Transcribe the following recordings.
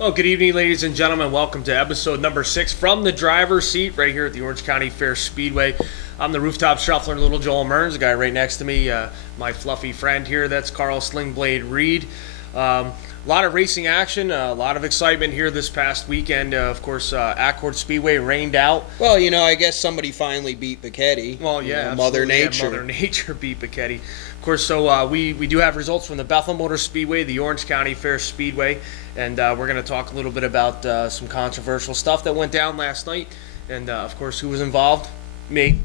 Well, good evening, ladies and gentlemen. Welcome to episode number 6 from the driver's seat right here at the Orange County Fair Speedway. I'm the rooftop shuffler, Little Joel Mearns, the guy right next to me, my fluffy friend here. That's Carl Slingblade Reed. A lot of racing action, a lot of excitement here this past weekend. Of course, Accord Speedway rained out. Well, I guess somebody finally beat McKee. Well, yeah, Mother Nature. Yeah, Mother Nature beat McKee. Of course, so we do have results from the Bethel Motor Speedway, the Orange County Fair Speedway, and we're going to talk a little bit about some controversial stuff that went down last night, and of course, who was involved? Me.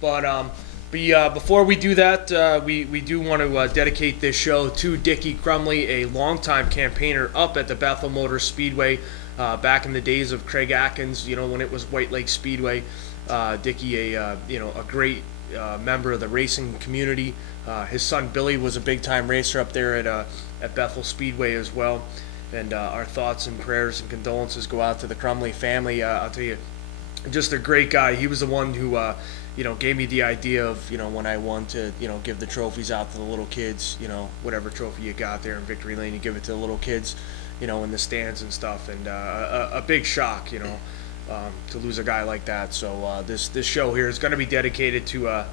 But before we do that, we do want to dedicate this show to Dickie Crumley, a longtime campaigner up at the Bethel Motor Speedway back in the days of Craig Atkins, when it was White Lake Speedway. Dickie, a great member of the racing community. His son Billy was a big-time racer up there at Bethel Speedway as well. And our thoughts and prayers and condolences go out to the Crumley family. I'll tell you, just a great guy. He was the one who gave me the idea of, when I won to, give the trophies out to the little kids, whatever trophy you got there in Victory Lane, you give it to the little kids, in the stands and stuff. And a big shock, to lose a guy like that. So this show here is going to be dedicated to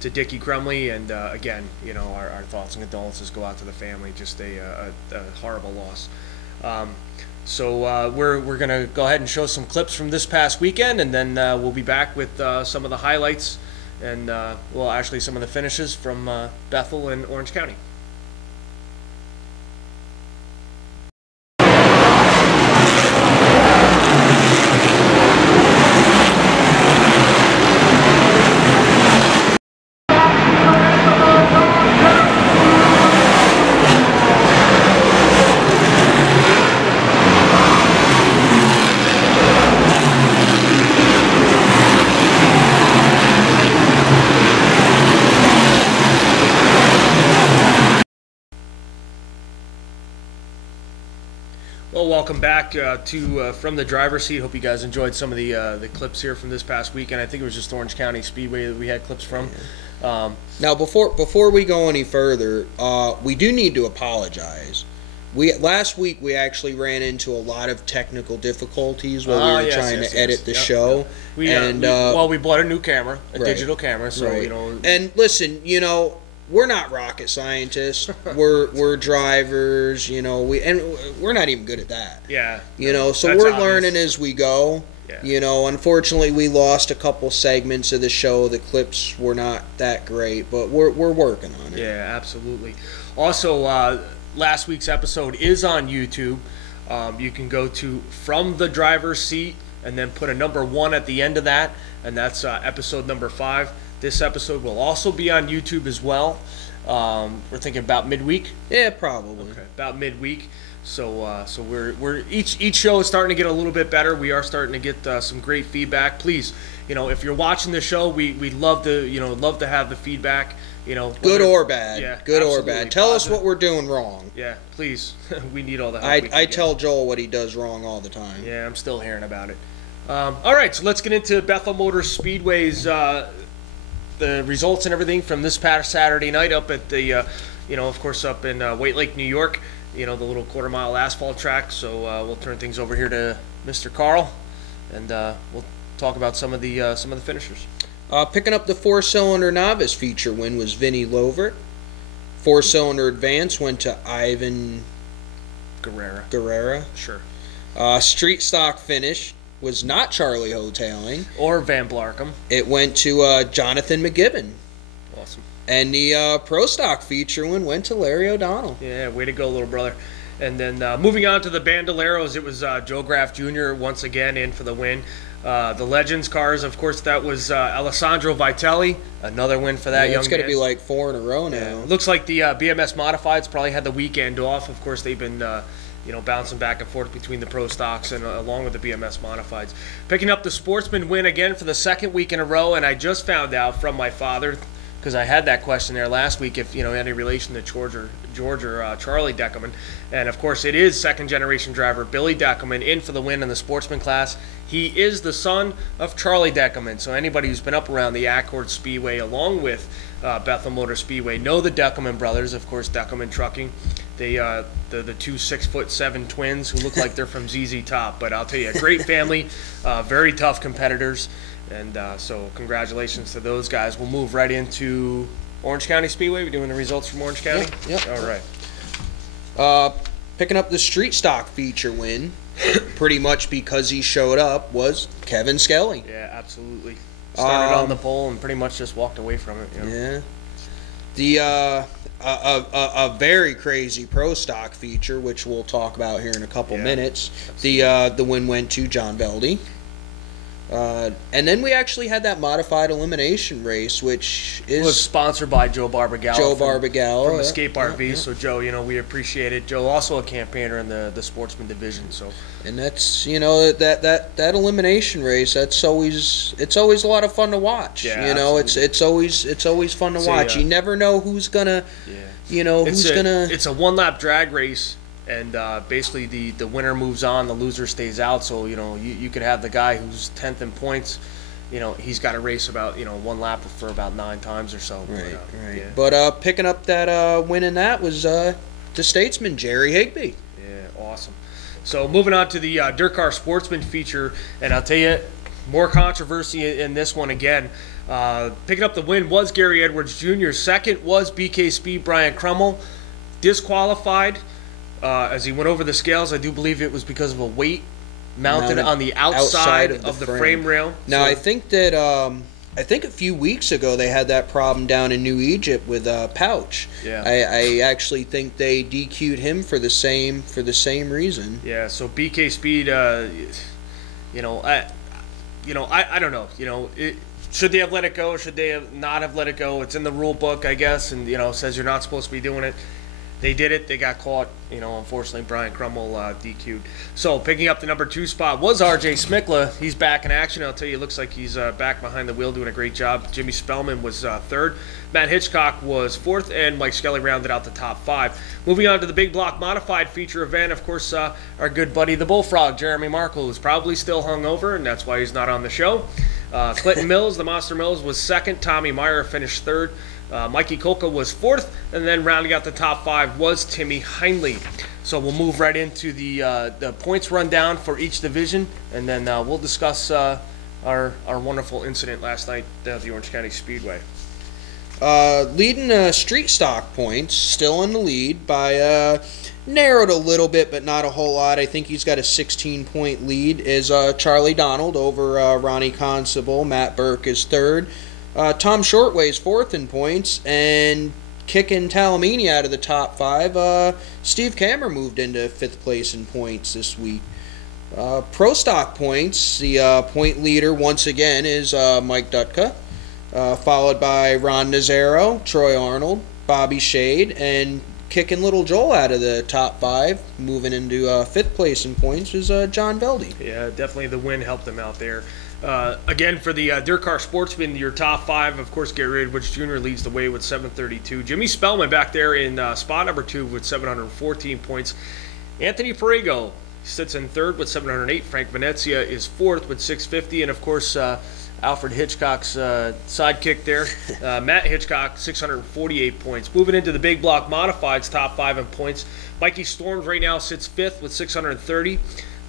Dickie Crumley. And again, our thoughts and condolences go out to the family. Just a horrible loss. So we're going to go ahead and show some clips from this past weekend, and then we'll be back with some of the highlights and, actually some of the finishes from Bethel and Orange County. Well, welcome back to From the Driver's Seat. Hope you guys enjoyed some of the clips here from this past weekend. I think it was just Orange County Speedway that we had clips from. Now, before we go any further, we do need to apologize. Last week we actually ran into a lot of technical difficulties while we were trying to edit the show. We bought a new camera, a digital camera, so And listen, we're not rocket scientists. we're drivers, and we're not even good at that. Yeah. So we're learning as we go. Yeah. Unfortunately we lost a couple segments of the show. The clips were not that great, but we're working on it. Yeah, absolutely. Also, last week's episode is on YouTube. You can go to From the Driver's Seat and then put a number 1 at the end of that, and that's episode number 5. This episode will also be on YouTube as well. We're thinking about midweek. Yeah, probably. Okay, about midweek. So we're each show is starting to get a little bit better. We are starting to get some great feedback. Please, if you're watching the show, we'd love to have the feedback. Good or bad. Yeah, good or bad. Tell us what we're doing wrong. Yeah, please. We need all the help. I tell Joel what he does wrong all the time. Yeah, I'm still hearing about it. All right, so let's get into Bethel Motor Speedway's the results and everything from this past Saturday night up at the, of course, up in White Lake, New York. The little quarter-mile asphalt track. So we'll turn things over here to Mr. Carl, and we'll talk about some of the finishers. Picking up the 4-cylinder novice feature win was Vinny Lovert. 4-cylinder advance went to Ivan Guerrera. Sure. Street stock finish was not Charlie Hotailing or Van Blarkham. It went to Jonathan McGibbon. Awesome. And the pro stock feature went to Larry O'Donnell. Yeah, way to go, little brother. And then moving on to the Bandoleros, it was Joe Graff Jr. once again in for the win. The Legends cars, of course, that was Alessandro Vitelli, another win for that young man. It's going to be like 4 in a row now. Yeah. Looks like the BMS Modifieds probably had the weekend off. Of course, they've been bouncing back and forth between the pro stocks and along with the BMS Modifieds. Picking up the Sportsman win again for the second week in a row, and I just found out from my father, because I had that question there last week, if any relation to George or Charlie Deckerman. And of course it is second generation driver Billy Deckerman in for the win in the Sportsman class. He is the son of Charlie Deckerman, so anybody who's been up around the Accord Speedway along with Bethel Motor Speedway know the Deckerman brothers, of course Deckerman Trucking, They the two 6'7" twins who look like they're from ZZ Top. But I'll tell you, a great family, very tough competitors, and so congratulations to those guys. We'll move right into Orange County Speedway. We're doing the results from Orange County. Yep. All right. Picking up the street stock feature win, pretty much because he showed up, was Kevin Skelly. Yeah, absolutely. Started on the pole and pretty much just walked away from it. You know? Yeah. A very crazy pro stock feature, which we'll talk about here in a couple minutes. Absolutely. The win went to John Velde. And then we actually had that modified elimination race, which was sponsored by Joe Barbagallo. From Escape RV. Yeah. So Joe, we appreciate it. Joe, also a campaigner in the sportsman division. So, and that's that elimination race. It's always a lot of fun to watch. Yeah, it's always fun to watch. You never know who's gonna. It's a one lap drag race. And basically, the winner moves on, the loser stays out. So you could have the guy who's 10th in points. He's got to race about one lap for about 9 times or so. Right. Yeah. But picking up that win in that was the statesman Jerry Higby. Yeah, awesome. So moving on to the Dirt Car Sportsman feature, and I'll tell you, more controversy in this one again. Picking up the win was Gary Edwards Jr. Second was BK Speed Brian Crummell, disqualified. As he went over the scales, I do believe it was because of a weight mounted on the outside of the frame rail. Now, I think that a few weeks ago they had that problem down in New Egypt with Pouch. Yeah. I actually think they DQ'd him for the same reason. Yeah. So BK Speed, I don't know. Should they have let it go? Should they have not have let it go? It's in the rule book, I guess, and says you're not supposed to be doing it. They did it. They got caught. Unfortunately, Brian Crummell DQ'd. So picking up the number 2 spot was R.J. Smikla. He's back in action. I'll tell you, it looks like he's back behind the wheel doing a great job. Jimmy Spellman was 3rd. Matt Hitchcock was 4th, and Mike Skelly rounded out the top 5. Moving on to the big block modified feature event, of course, our good buddy, the Bullfrog, Jeremy Markle, who's probably still hungover, and that's why he's not on the show. Clinton Mills, the Monster Mills, was 2nd. Tommy Meyer finished 3rd. Mikey Kolka was 4th, and then rounding out the top 5 was Timmy Heinley. So we'll move right into the points rundown for each division, and then we'll discuss our wonderful incident last night at the Orange County Speedway. Leading street stock points, still in the lead by narrowed a little bit, but not a whole lot. I think he's got a 16-point lead, is Charlie Donald over Ronnie Constable. Matt Burke is 3rd. Tom Shortway is 4th in points, and kicking Talamini out of the top 5. Steve Kammer moved into 5th place in points this week. Pro stock points, the point leader once again is Mike Dutka, followed by Ron Nazaro, Troy Arnold, Bobby Shade, and kicking Little Joel out of the top 5, moving into 5th place in points, is John Velde. Yeah, definitely the win helped him out there. Again, for the Dirt Car Sportsman, your top 5, of course, Gary Edwards Jr. leads the way with 732. Jimmy Spellman back there in spot number 2 with 714 points. Anthony Perego sits in 3rd with 708. Frank Venezia is 4th with 650. And, of course, Alfred Hitchcock's sidekick there, Matt Hitchcock, 648 points. Moving into the big block modifieds, top 5 in points. Mikey Storms right now sits 5th with 630.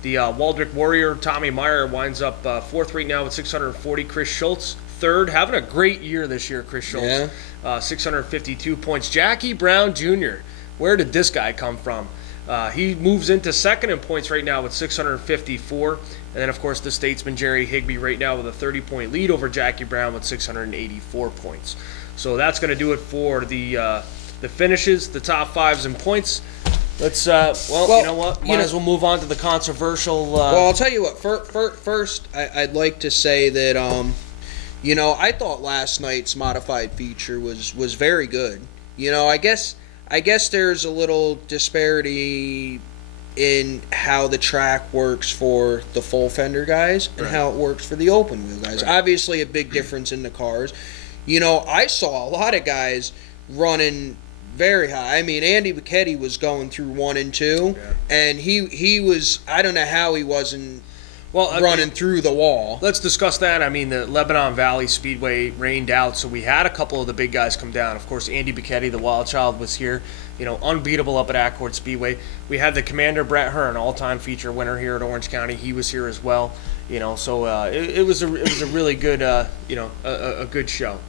The Waldrick Warrior, Tommy Meyer, winds up 4th right now with 640. Chris Schultz, 3rd. Having a great year this year, Chris Schultz. Yeah. 652 points. Jackie Brown Jr., where did this guy come from? He moves into 2nd in points right now with 654. And then, of course, the statesman Jerry Higby right now with a 30-point lead over Jackie Brown with 684 points. So that's going to do it for the finishes, the top 5s in points. Let's, you know what? Might as well move on to the controversial. Well, I'll tell you what. First, I'd like to say that, I thought last night's modified feature was very good. I guess there's a little disparity in how the track works for the full fender guys and how it works for the open wheel guys. Right. Obviously, a big difference in the cars. I saw a lot of guys running very high. I mean, Andy McKee was going through 1 and 2, and he was, I don't know how he wasn't running through the wall. Let's discuss that. I mean, the Lebanon Valley Speedway rained out, so we had a couple of the big guys come down. Of course, Andy McKee, the Wild Child, was here. Unbeatable up at Accord Speedway. We had the Commander Brett Hearn, all-time feature winner here at Orange County. He was here as well. So it was a really good a good show.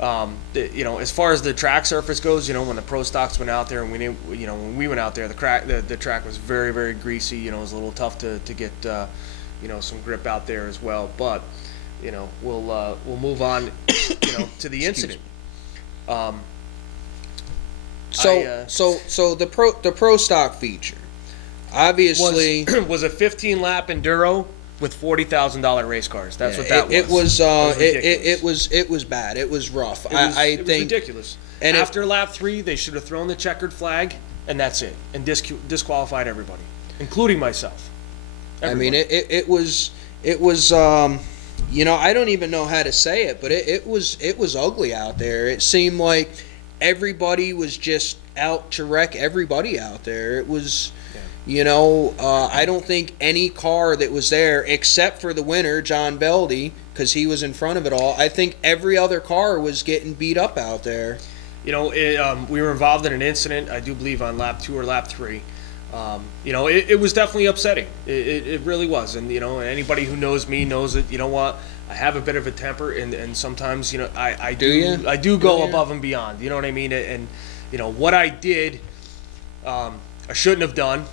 As far as the track surface goes, when the pro stocks went out there and when we went out there, the track was very, very greasy. It was a little tough to get some grip out there as well. But we'll move on to the incident. So the pro stock feature obviously was a 15-lap enduro with $40,000 race cars. That's what that was. It was bad. It was rough. I think it was ridiculous. And after lap 3, they should have thrown the checkered flag, and that's it, and disqualified everybody, including myself. Everybody. I mean, it was I don't even know how to say it, but it was ugly out there. It seemed like everybody was just out to wreck everybody out there. It was. I don't think any car that was there, except for the winner, John Beldy, because he was in front of it all, I think every other car was getting beat up out there. We were involved in an incident, I do believe, on lap 2 or lap 3. It was definitely upsetting. It really was. And, anybody who knows me knows that, I have a bit of a temper, and sometimes, I do go above and beyond. You know what I mean? And, what I did, I shouldn't have done.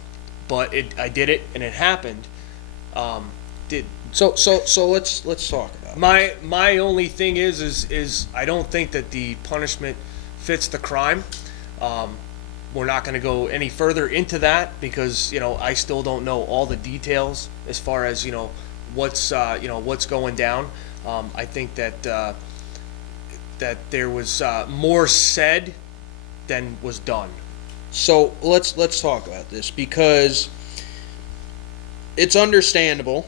But I did it, and it happened. So let's talk about it. My only thing is I don't think that the punishment fits the crime. We're not going to go any further into that because I still don't know all the details as far as what's going down. I think that that there was more said than was done. So let's talk about this because it's understandable.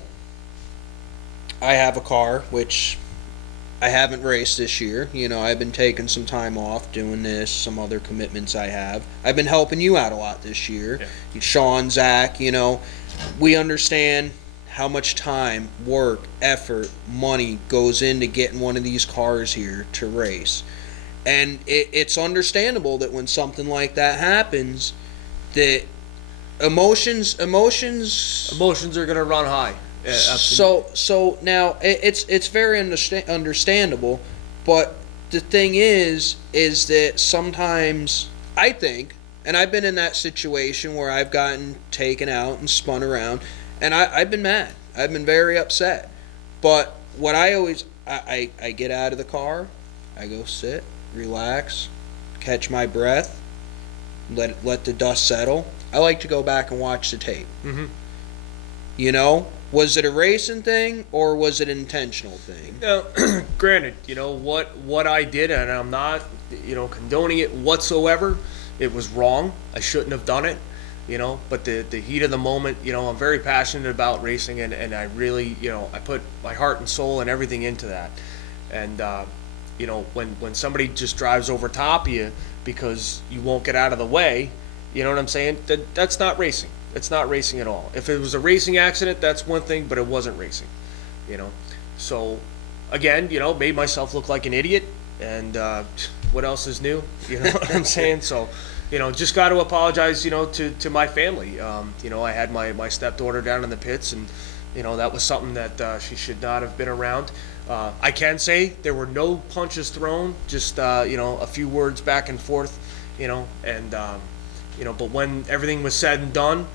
I have a car, which I haven't raced this year. I've been taking some time off doing this, some other commitments I have. I've been helping you out a lot this year. Yeah. Sean, Zach, we understand how much time, work, effort, money goes into getting one of these cars here to race. And it's understandable that when something like that happens, that emotions are going to run high. So now it's very understandable, but the thing is that sometimes I think, and I've been in that situation where I've gotten taken out and spun around, and I've been mad. I've been very upset. But what I get out of the car, I go sit, relax, catch my breath, let the dust settle. I like to go back and watch the tape. Mm-hmm. Was it a racing thing or was it an intentional thing? Granted, what I did, and I'm not, condoning it whatsoever. It was wrong. I shouldn't have done it. But the heat of the moment, I'm very passionate about racing, and I really, I put my heart and soul and everything into that. And when somebody just drives over top of you because you won't get out of the way, you know what I'm saying? That's not racing. It's not racing at all. If it was a racing accident, that's one thing, but it wasn't racing. So again, made myself look like an idiot. And what else is new? You know what I'm saying? So, just got to apologize, to my family. I had my stepdaughter down in the pits, and that was something that she should not have been around. I can say there were no punches thrown, just a few words back and forth, but when everything was said and done,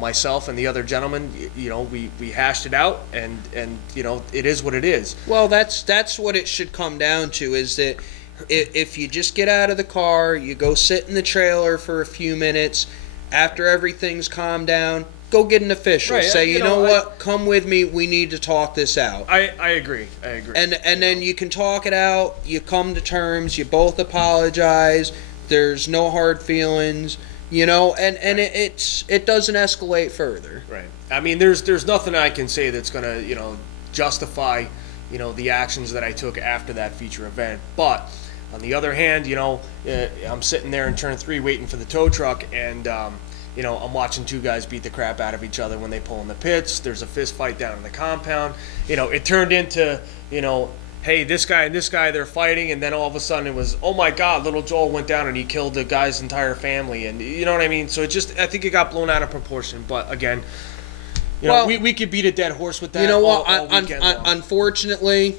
myself and the other gentleman, we hashed it out, and it is what it is. Well, that's what it should come down to, is that if you just get out of the car, you go sit in the trailer for a few minutes, after everything's calmed down, go get an official. Right, say, you know what, come with me, we need to talk this out. I agree. And then you can talk it out, you come to terms, you both apologize, there's no hard feelings, and it doesn't escalate further. Right. I mean, there's nothing I can say that's going to, justify, the actions that I took after that feature event. But on the other hand, I'm sitting there in turn 3 waiting for the tow truck, and you know, I'm watching two guys beat the crap out of each other when they pull in the pits. There's a fist fight down in the compound. You know, it turned into, you know, hey, this guy and this guy, they're fighting, and then all of a sudden it was, oh my God, little Joel went down and he killed the guy's entire family, and you know what I mean? So it just, I think it got blown out of proportion. But again, you know, we could beat a dead horse with that. You know what? All weekend long. Unfortunately,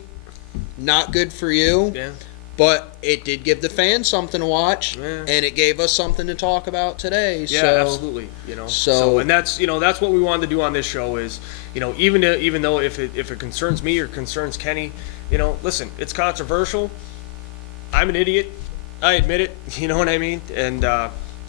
not good for you. Yeah. But it did give the fans something to watch, Yeah. and it gave us something to talk about today. Yeah, so, absolutely. You know, so and that's, you know, that's what we wanted to do on this show is, you know, even though if it concerns me or concerns Kenny, you know, listen, it's controversial. I'm an idiot. I admit it. You know what I mean? And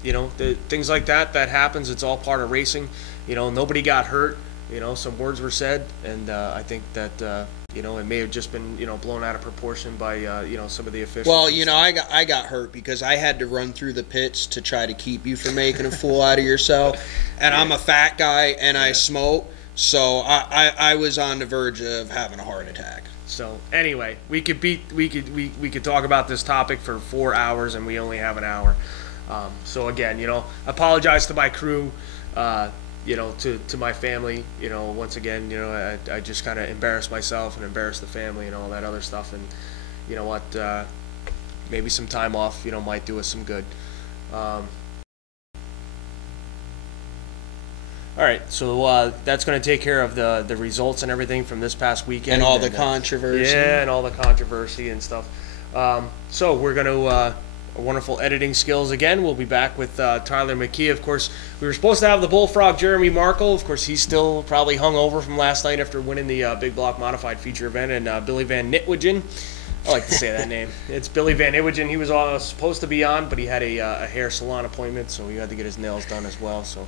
you know, things like that happens. It's all part of racing. You know, nobody got hurt. You know, some words were said, and I think that you know, it may have just been, you know, blown out of proportion by you know, some of the officials. Well, you know, I got hurt because I had to run through the pits to try to keep you from making a fool out of yourself, and I'm a fat guy and I smoke, so I was on the verge of having a heart attack. So anyway, we could talk about this topic for 4 hours, and we only have an hour. So again, you know, apologize to my crew. You know, to my family, you know, once again, you know, I just kind of embarrassed myself and embarrassed the family and all that other stuff. And you know what, maybe some time off, you know, might do us some good. All right, so that's going to take care of the results and everything from this past weekend. And all the controversy. Yeah, and all the controversy and stuff. So we're going to... wonderful editing skills again. We'll be back with Tyler McKee. Of course, we were supposed to have the Bullfrog Jeremy Markle. Of course, he's still probably hung over from last night after winning the Big Block Modified Feature event. And Billy Van Nitwigen, I like to say that name. It's Billy Van Nitwigen. He was supposed to be on, but he had a hair salon appointment, so he had to get his nails done as well. So,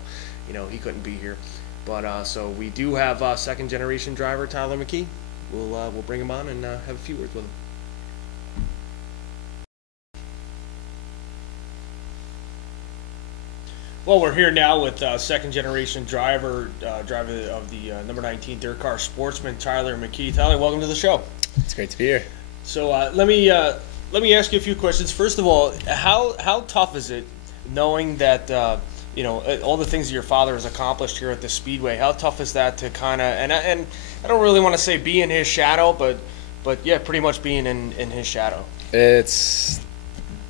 you know, he couldn't be here. But so we do have second generation driver Tyler McKee. We'll bring him on and have a few words with him. Well, we're here now with second-generation driver of the number 19 Dirt Car Sportsman, Tyler McKee. Tyler, welcome to the show. It's great to be here. So let me ask you a few questions. First of all, how tough is it knowing that you know, all the things that your father has accomplished here at the Speedway? How tough is that to kind of and I don't really want to say be in his shadow, but yeah, pretty much being in his shadow. It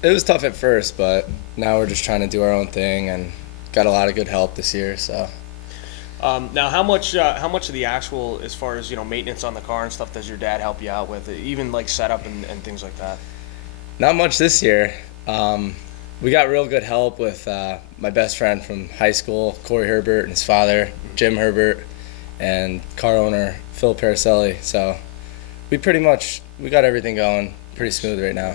was tough at first, but now we're just trying to do our own thing and got a lot of good help this year. So now, how much of the actual, as far as, you know, maintenance on the car and stuff, does your dad help you out with, even like setup and things like that? Not much this year. We got real good help with my best friend from high school, Corey Herbert, and his father, Jim Herbert, and car owner Phil Paracelli. So we got everything going pretty smooth right now.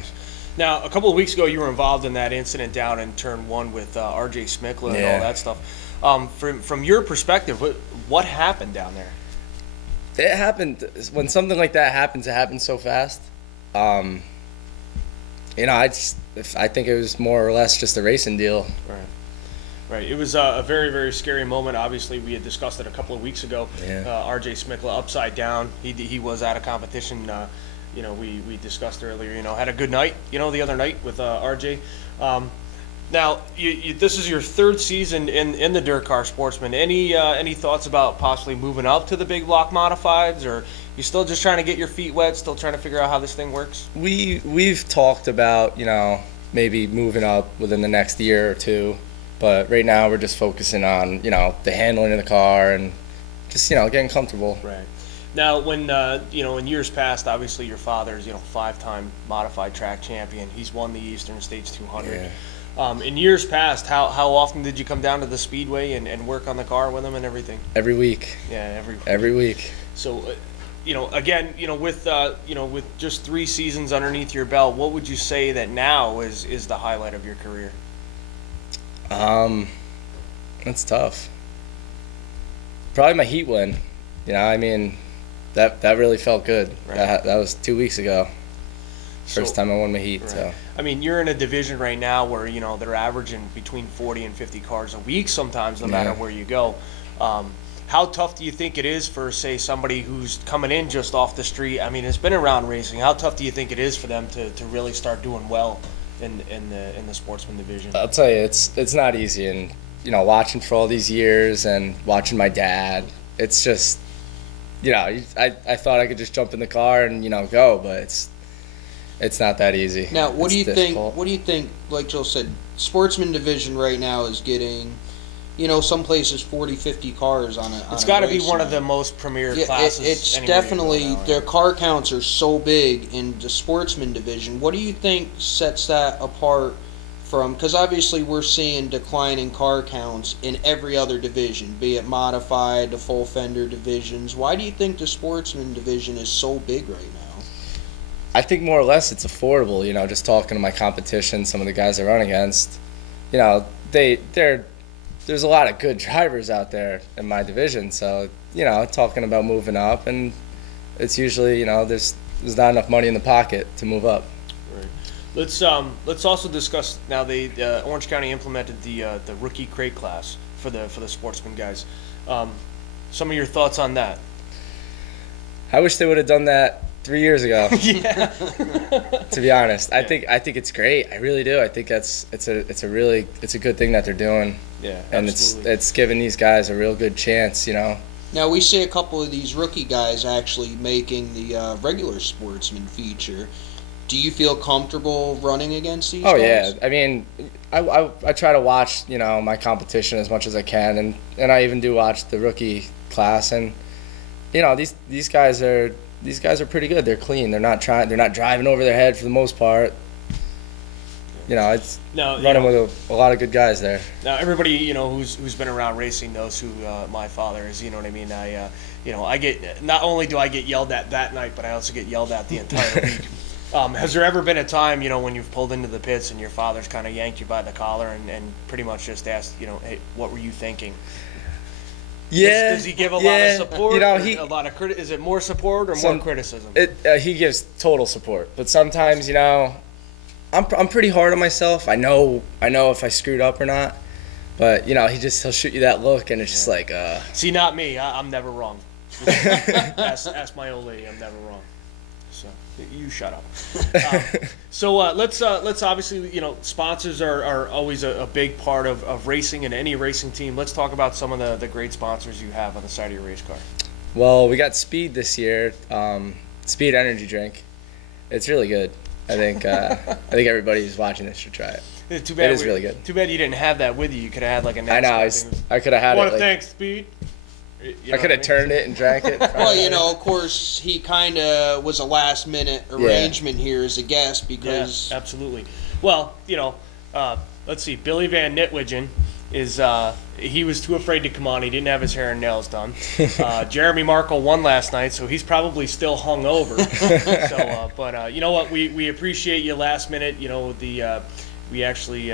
Now, a couple of weeks ago, you were involved in that incident down in Turn 1 with R.J. Smikla and all that stuff. From your perspective, what happened down there? It happened when something like that happens. It happens so fast. You know, I think it was more or less just a racing deal. Right. It was a very, very scary moment. Obviously, we had discussed it a couple of weeks ago. Yeah. R.J. Smikla upside down. He was out of competition. You know, we discussed earlier, you know, had a good night, you know, the other night with RJ. Now, this is your third season in the Dirt Car Sportsman. Any thoughts about possibly moving up to the Big Block Modifieds, or you still just trying to get your feet wet, still trying to figure out how this thing works? We've talked about, you know, maybe moving up within the next year or two, but right now we're just focusing on, you know, the handling of the car and just, you know, getting comfortable. Right. Now, when you know, in years past, obviously your father's, you know, 5-time modified track champion. He's won the Eastern States 200. Yeah. In years past, how often did you come down to the Speedway and work on the car with him and everything? Every week. Yeah, every week. So, you know, again, you know, with just 3 seasons underneath your belt, what would you say that now is the highlight of your career? That's tough. Probably my heat win. You know, I mean, that really felt good. Right. That was 2 weeks ago. First time I won my heat. Right. So I mean, you're in a division right now where, you know, they're averaging between 40 and 50 cars a week sometimes, no matter where you go. How tough do you think it is for, say, somebody who's coming in just off the street? I mean, it's been around racing. How tough do you think it is for them to really start doing well in the sportsman division? I'll tell you, it's not easy, and watching for all these years and watching my dad, it's just, I thought I could just jump in the car and, go, but it's not that easy. Now, what do you difficult. think? What do you think? Like Joe said, sportsman division right now is getting, some places 40, 50 cars on a. It's got to be one of the most premier classes. It's definitely their car counts are so big in the sportsman division. What do you think sets that apart from? Because obviously we're seeing declining car counts in every other division, be it modified, the full fender divisions. Why do you think the sportsman division is so big right now? I think more or less it's affordable. Just talking to my competition, some of the guys I run against, there's a lot of good drivers out there in my division. So talking about moving up, and it's usually there's not enough money in the pocket to move up. Right. Let's also discuss now. Orange County implemented the rookie crate class for the sportsman guys. Some of your thoughts on that? I wish they would have done that 3 years ago. Yeah. To be honest, I think it's great. I really do. I think it's a good thing that they're doing. Yeah, and absolutely. it's giving these guys a real good chance. Now we see a couple of these rookie guys actually making the regular sportsman feature. Do you feel comfortable running against these guys? Oh yeah, I mean, I try to watch my competition as much as I can, and I even do watch the rookie class, and these guys are pretty good. They're clean. They're not driving over their head for the most part. It's running with a lot of good guys there. Now everybody who's been around racing knows who my father is. You know what I mean? I get, not only do I get yelled at that night, but I also get yelled at the entire week. Has there ever been a time when you've pulled into the pits and your father's kind of yanked you by the collar and pretty much just asked hey, what were you thinking? Yeah. Does he give a lot of support? A lot of is it more support or more criticism? He gives total support, but sometimes I'm pretty hard on myself. I know if I screwed up or not, but he'll shoot you that look, and it's just like. See, not me. I'm never wrong. ask my old lady. I'm never wrong. So you shut up. Let's obviously sponsors are always a big part of racing and any racing team. Let's talk about some of the great sponsors you have on the side of your race car. Well, we got Speed this year. Speed energy drink. It's really good. I think everybody who's watching this should try it. Too bad it is really good. Too bad you didn't have that with you. You could have had like a. I know. I could have had it. Want to thank Speed. I could have turned it and drank it. Well, of course, he kind of was a last-minute arrangement here as a guest because. Yeah, absolutely. Well, let's see. Billy Van Nitwigen is he was too afraid to come on. He didn't have his hair and nails done. Jeremy Markle won last night, so he's probably still hungover. But you know what? We appreciate you last minute. We actually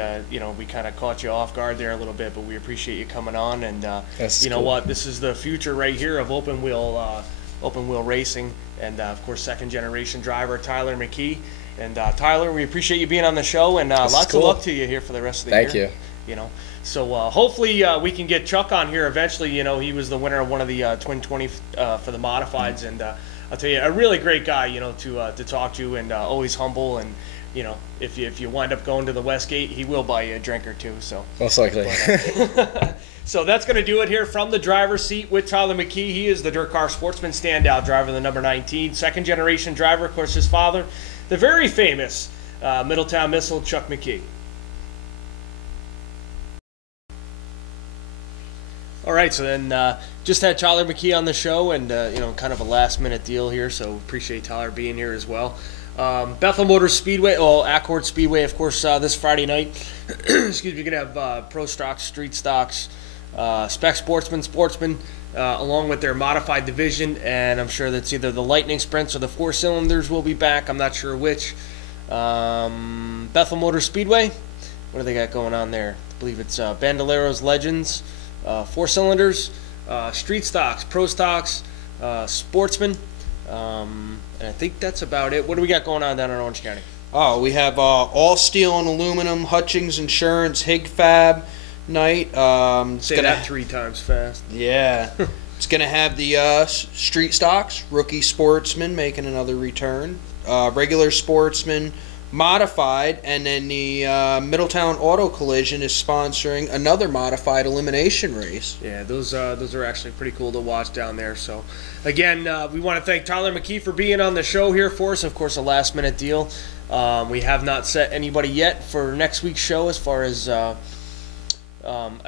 we kind of caught you off guard there a little bit, but we appreciate you coming on. And know what? This is the future right here of open wheel racing, and of course, second generation driver Tyler McKee. And Tyler, we appreciate you being on the show, and lots of luck to you here for the rest of the year. Thank you. So hopefully we can get Chuck on here eventually. He was the winner of one of the Twin 20 for the modifieds, and I'll tell you, a really great guy, to talk to, and always humble. And if you wind up going to the Westgate, he will buy you a drink or two. So most likely. So that's going to do it here from the driver's seat with Tyler McKee. He is the Dirt Car Sportsman standout driver, the number 19, second generation driver. Of course, his father, the very famous Middletown Missile, Chuck McKee. All right, so then just had Tyler McKee on the show, and kind of a last-minute deal here, so appreciate Tyler being here as well. Bethel Motor Speedway, Accord Speedway, of course, this Friday night. Excuse me, you're going to have Pro Stocks, Street Stocks, Spec Sportsman, along with their modified division, and I'm sure that's either the Lightning Sprints or the Four Cylinders will be back. I'm not sure which. Bethel Motor Speedway, what do they got going on there? I believe it's Bandoleros Legends, Four Cylinders, Street Stocks, Pro Stocks, Sportsman, and I think that's about it. What do we got going on down in Orange County? Oh, we have all steel and aluminum, Hutchings Insurance, Hig Fab night. Say that 3 times fast. Yeah. It's going to have the Street Stocks, Rookie Sportsman making another return. Regular Sportsman, modified, and then the Middletown Auto Collision is sponsoring another modified elimination race. Yeah, those are actually pretty cool to watch down there. So, again, we want to thank Tyler McKee for being on the show here for us. Of course, a last-minute deal. We have not set anybody yet for next week's show as far as a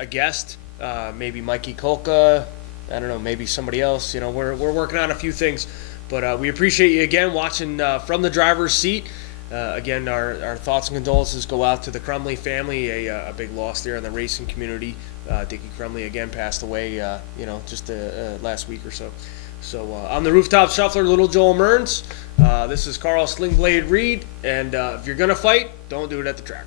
guest. Maybe Mikey Kolka. I don't know, maybe somebody else. You know, we're working on a few things. But we appreciate you again watching from the driver's seat. Again, our thoughts and condolences go out to the Crumley family, a big loss there in the racing community. Dickie Crumley again passed away, just last week or so. So I'm the Rooftop Shuffler, Little Joel Mearns. This is Carl Slingblade Reed, and if you're going to fight, don't do it at the track.